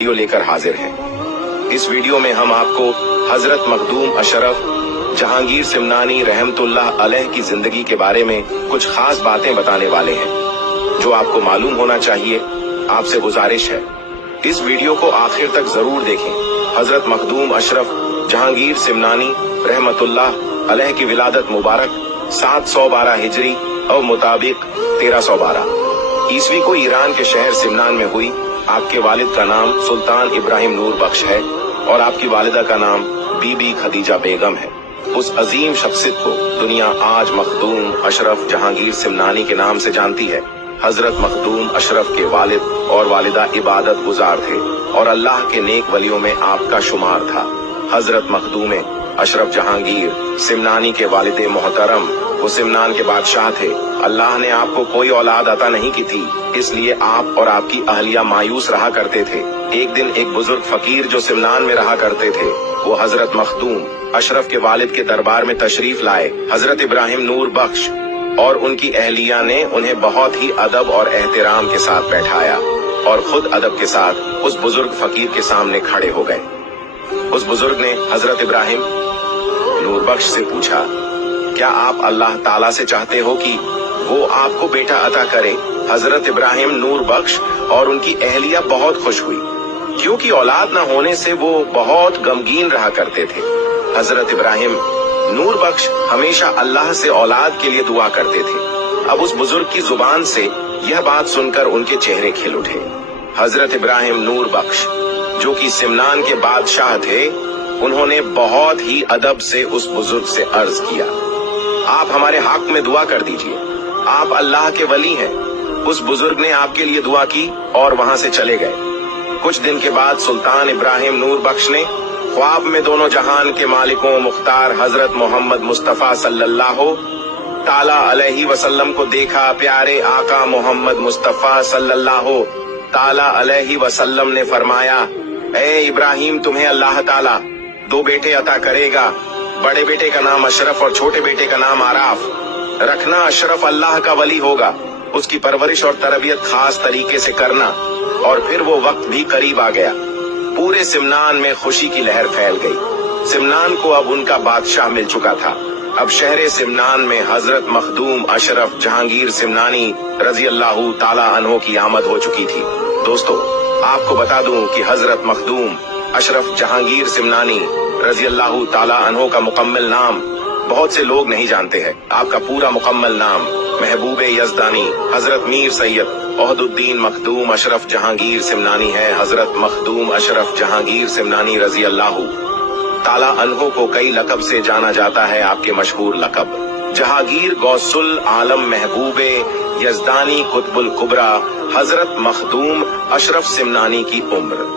Video लेकर हाजिर हैं। इस वीडियो में हम आपको हजरत मखदूम अशरफ जहांगीर सिमनानी रहमतुल्लाह अलैह की जिंदगी के बारे में कुछ खास बातें बताने वाले हैं जो आपको मालूम होना चाहिए। आपसे गुजारिश है इस वीडियो को आखिर तक जरूर देखें। हजरत मखदूम अशरफ जहांगीर सिमनानी रहमतुल्लाह अलैह की विलादत मुबारक 712 हिजरी और मुताबिक 1312 ईस्वी को ईरान के शहर सिमनान में हुई। आपके वालिद का नाम सुल्तान इब्राहिम नूर बख्श है और आपकी वालिदा का नाम बीबी खदीजा बेगम है। उस अजीम शख्सियत को दुनिया आज मखदूम अशरफ जहांगीर सिमनानी के नाम से जानती है। हजरत मखदूम अशरफ के वालिद और वालिदा इबादत गुजार थे और अल्लाह के नेक वलियों में आपका शुमार था। हजरत मखदूम अशरफ जहांगीर सिमनानी के वालिद मोहतरम वो सिमनान के बादशाह थे। अल्लाह ने आपको कोई औलाद अता नहीं की थी, इसलिए आप और आपकी अहलिया मायूस रहा करते थे। एक दिन एक बुजुर्ग फकीर जो सिमनान में रहा करते थे वो हजरत मखदूम अशरफ के वालिद के दरबार में तशरीफ लाए। हजरत इब्राहिम नूर बख्श और उनकी अहलिया ने उन्हें बहुत ही अदब और एहतराम के साथ बैठाया और खुद अदब के साथ उस बुजुर्ग फकीर के सामने खड़े हो गए। उस बुजुर्ग ने हजरत इब्राहिम नूर बख्श से पूछा, क्या आप अल्लाह ताला से चाहते हो कि वो आपको बेटा अता करे? हजरत इब्राहिम नूर बख्श और उनकी अहलिया बहुत खुश हुई क्योंकि औलाद न होने से वो बहुत गमगीन रहा करते थे। हजरत इब्राहिम नूर बख्श हमेशा अल्लाह से औलाद के लिए दुआ करते थे। अब उस बुजुर्ग की जुबान से यह बात सुनकर उनके चेहरे खिल उठे। हजरत इब्राहिम नूर बख्श जो कि सिमनान के बादशाह थे, उन्होंने बहुत ही अदब से उस बुजुर्ग से अर्ज किया, आप हमारे हक में दुआ कर दीजिए, आप अल्लाह के वली हैं। उस बुजुर्ग ने आपके लिए दुआ की और वहां से चले गए। कुछ दिन के बाद सुल्तान इब्राहिम नूर बख्श ने ख्वाब में दोनों जहान के मालिकों मुख्तार हजरत मोहम्मद मुस्तफा सल्लल्लाहु ताला अलैहि वसल्लम को देखा। प्यारे आका मोहम्मद मुस्तफा सल्लल्लाहु ताला अलैहि वसल्लम ने फरमाया, ए इब्राहिम, तुम्हें अल्लाह ताला 2 बेटे अता करेगा। बड़े बेटे का नाम अशरफ और छोटे बेटे का नाम आराफ रखना। अशरफ अल्लाह का वली होगा, उसकी परवरिश और तरबियत खास तरीके से करना। और फिर वो वक्त भी करीब आ गया। पूरे सिमनान में खुशी की लहर फैल गई। सिमनान को अब उनका बादशाह मिल चुका था। अब शहर सिमनान में हजरत मखदूम अशरफ जहांगीर सिमनानी रजी अल्लाह ताला अन्हो की आमद हो चुकी थी। दोस्तों, आपको बता दूं कि हजरत मखदूम अशरफ जहांगीर सिमनानी रजी अल्लाह ताला अन्हो का मुकम्मल नाम बहुत से लोग नहीं जानते हैं। आपका पूरा मुकम्मल नाम महबूब यजदानी हजरत मीर सैयद ओहदुद्दीन मखदूम अशरफ जहांगीर सिमनानी है। हजरत मखदूम अशरफ जहांगीर सिमनानी रजी अल्लाह ताला अन्हो को कई लकब से जाना जाता है। आपके मशहूर लकब जहांगीर गौसुल आलम महबूब यजदानी कुतुबुल कुबरा हजरत मखदूम अशरफ सिमनानी की उम्र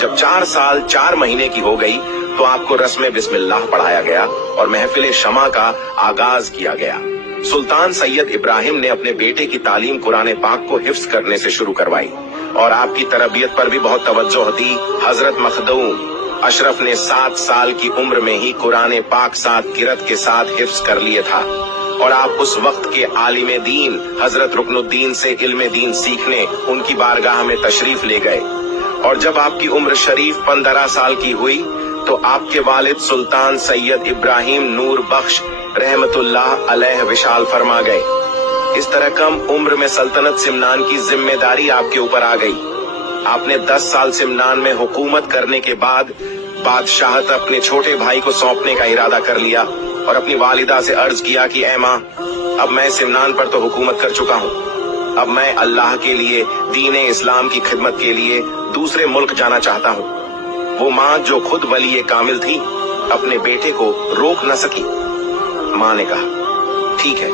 जब 4 साल 4 महीने की हो गई तो आपको रस्म बिस्मिल्लाह पढ़ाया गया और महफिल शमा का आगाज किया गया। सुल्तान सैयद इब्राहिम ने अपने बेटे की तालीम कुरान पाक को हिफ्ज करने से शुरू करवाई और आपकी तरबियत पर भी बहुत तवज्जो दी। हजरत मखदूम अशरफ ने 7 साल की उम्र में ही कुरान पाक 7 किरत के साथ हिफ्ज कर लिए था और आप उस वक्त के आलिम दीन हजरत रुकनुद्दीन से इल्म दीन सीखने उनकी बारगाह में तशरीफ ले गए। और जब आपकी उम्र शरीफ 15 साल की हुई तो आपके वालिद सुल्तान सैयद इब्राहिम नूर बख्श रहमतुल्लाह अलैह विशाल फरमा गए। इस तरह कम उम्र में सल्तनत सिमनान की जिम्मेदारी आपके ऊपर आ गई। आपने 10 साल सिमनान में हुकूमत करने के बाद बादशाहत अपने छोटे भाई को सौंपने का इरादा कर लिया और अपनी वालिदा से अर्ज किया कि ऐ माँ, अब मैं सिमनान पर तो हुकूमत कर चुका हूँ, अब मैं अल्लाह के लिए दीन इस्लाम की खिदमत के लिए दूसरे मुल्क जाना चाहता हूँ। वो माँ जो खुद वली कामिल थी अपने बेटे को रोक न सकी। माँ ने कहा, ठीक है,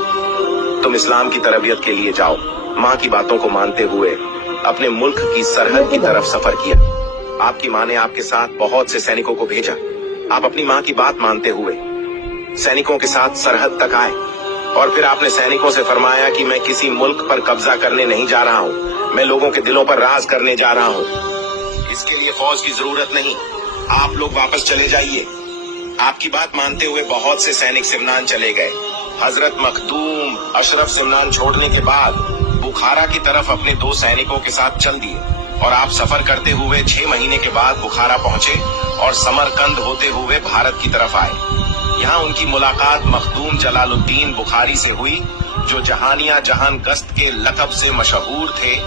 तुम इस्लाम की तरबियत के लिए जाओ। माँ की बातों को मानते हुए अपने मुल्क की सरहद की तरफ सफर किया। आपकी माँ ने आपके साथ बहुत से सैनिकों को भेजा। आप अपनी माँ की बात मानते हुए सैनिकों के साथ सरहद तक आए और फिर आपने सैनिकों से फरमाया कि मैं किसी मुल्क पर कब्जा करने नहीं जा रहा हूँ, मैं लोगों के दिलों पर राज करने जा रहा हूँ। इसके लिए फौज की जरूरत नहीं, आप लोग वापस चले जाइए। आपकी बात मानते हुए बहुत से सैनिक सिमनान चले गए। हजरत मखदूम अशरफ सिमनान छोड़ने के बाद बुखारा की तरफ अपने 2 सैनिकों के साथ चल दिए। और आप सफर करते हुए 6 महीने के बाद बुखारा पहुंचे और समरकंद होते हुए भारत की तरफ आए। यहाँ उनकी मुलाकात मखदूम जलालुद्दीन बुखारी से हुई, जो जहानिया जहान गश्त के लक़ब से मशहूर थे।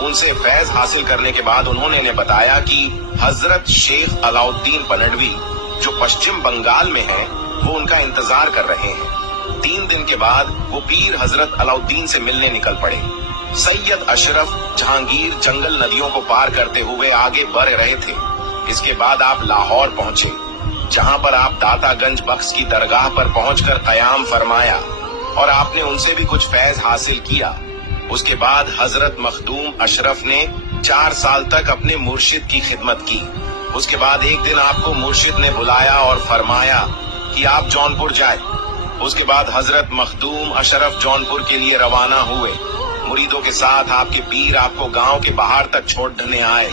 उनसे फैज हासिल करने के बाद उन्होंने बताया कि हजरत शेख अलाउद्दीन बनडवी, जो पश्चिम बंगाल में है, वो उनका इंतजार कर रहे हैं। 3 दिन के बाद वो पीर हजरत अलाउद्दीन से मिलने निकल पड़े। सैयद अशरफ जहांगीर जंगल नदियों को पार करते हुए आगे बढ़ रहे थे। इसके बाद आप लाहौर पहुंचे, जहां पर आप दातागंज बख्श की दरगाह पर पहुंचकर कयाम फरमाया और आपने उनसे भी कुछ फैज हासिल किया। उसके बाद हजरत मखदूम अशरफ ने 4 साल तक अपने मुर्शिद की खिदमत की। उसके बाद एक दिन आपको मुर्शिद ने बुलाया और फरमाया कि आप जौनपुर जाए। उसके बाद हजरत मखदूम अशरफ जौनपुर के लिए रवाना हुए। मुरीदों के साथ आपके पीर आपको गांव के बाहर तक छोड़ने आए।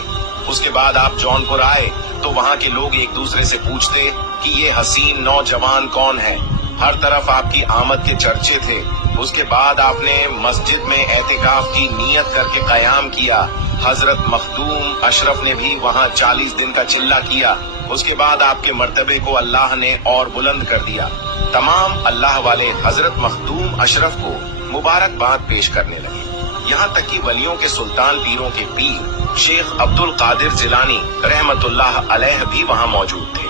उसके बाद आप जौनपुर आए तो वहां के लोग एक दूसरे से पूछते कि ये हसीन नौजवान कौन है। हर तरफ आपकी आमद के चर्चे थे। उसके बाद आपने मस्जिद में एतिकाफ की नियत करके कयाम किया। हजरत मखदूम अशरफ ने भी वहां 40 दिन का चिल्ला किया। उसके बाद आपके मर्तबे को अल्लाह ने और बुलंद कर दिया। तमाम अल्लाह वाले हजरत मखदूम अशरफ को मुबारकबाद पेश करने लगे। यहाँ तक कि वलियों के सुल्तान पीरों के पीर शेख अब्दुल कादिर जिलानी रहमतुल्लाह अलैह भी वहाँ मौजूद थे।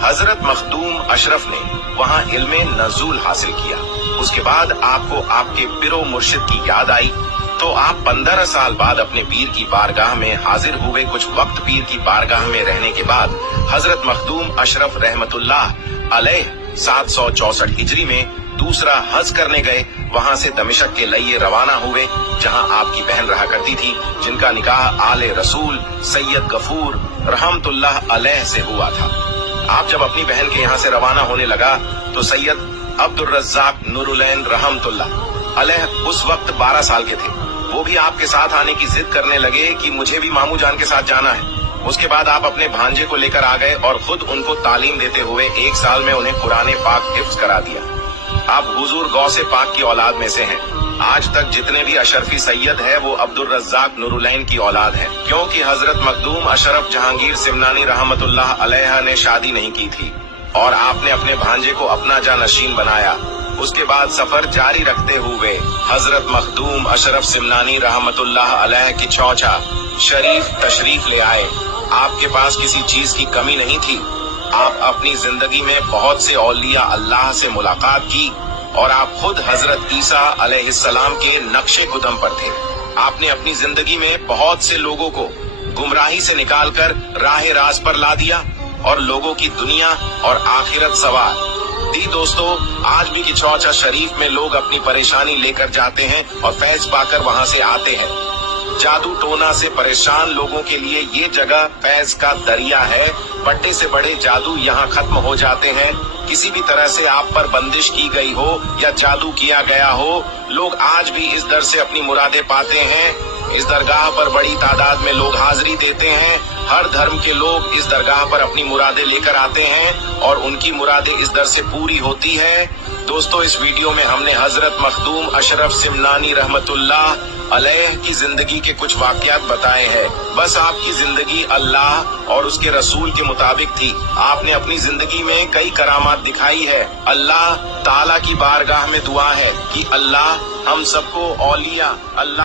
हजरत मखदूम अशरफ ने वहाँ इल्मे नज़ूल हासिल किया। उसके बाद आपको आपके पिरो मुर्शिद की याद आई तो आप 15 साल बाद अपने पीर की बारगाह में हाजिर हुए। कुछ वक्त पीर की बारगाह में रहने के बाद हजरत मखदूम अशरफ रहमतुल्लाह अलैह 764 हिजरी में दूसरा हज करने गए। वहां से दमिश्क के लिए रवाना हुए, जहां आपकी बहन रहा करती थी, जिनका निकाह आले रसूल सैयद गफूर रहमतुल्लाह अलैह से हुआ था। आप जब अपनी बहन के यहाँ से रवाना होने लगा तो सैयद अब्दुल रज़्ज़ाक नूरुलैन रहमतुल्लाह अलैह उस वक्त 12 साल के थे। वो भी आपके साथ आने की जिद करने लगे कि मुझे भी मामू जान के साथ जाना है। उसके बाद आप अपने भांजे को लेकर आ गए और खुद उनको तालीम देते हुए 1 साल में उन्हें कुरान पाक हिफ्ज करा दिया। आप हुजूर गौसे पाक की औलाद में से हैं। आज तक जितने भी अशरफी सैयद है वो अब्दुल रज़्ज़ाक नूरुलैन की औलाद है, क्योंकि हजरत मखदूम अशरफ जहांगीर सिमनानी रहमतुल्लाह अलैह ने शादी नहीं की थी और आपने अपने भांजे को अपना जानशीन बनाया। उसके बाद सफर जारी रखते हुए हजरत मखदूम अशरफ सिमनानी रहमतुल्लाह अलैह की चौचा शरीफ तशरीफ ले आए। आपके पास किसी चीज की कमी नहीं थी। आप अपनी जिंदगी में बहुत से औलिया अल्लाह से मुलाकात की और आप खुद हजरत ईसा अलैहिस्सलाम के नक्शे कुदम पर थे। आपने अपनी जिंदगी में बहुत से लोगों को गुमराही से निकालकर राह राज पर ला दिया और लोगों की दुनिया और आखिरत सवार दी। दोस्तों, आज भी की चौचा शरीफ में लोग अपनी परेशानी लेकर जाते हैं और फैज पाकर वहां से आते हैं। जादू टोना से परेशान लोगों के लिए ये जगह फैज का दरिया है। बड़े से बड़े जादू यहाँ खत्म हो जाते हैं। किसी भी तरह से आप पर बंदिश की गई हो या जादू किया गया हो, लोग आज भी इस दर से अपनी मुरादें पाते हैं। इस दरगाह पर बड़ी तादाद में लोग हाजिरी देते हैं। हर धर्म के लोग इस दरगाह पर अपनी मुरादें लेकर आते हैं और उनकी मुरादें इस दर से पूरी होती है। दोस्तों, इस वीडियो में हमने हजरत मखदूम अशरफ सिमनानी रहमतुल्लाह अलैह की जिंदगी के कुछ वाकयात बताए हैं। बस आपकी जिंदगी अल्लाह और उसके रसूल के मुताबिक थी। आपने अपनी जिंदगी में कई करामात दिखाई है। अल्लाह ताला की बारगाह में दुआ है कि अल्लाह हम सबको औलिया अल्लाह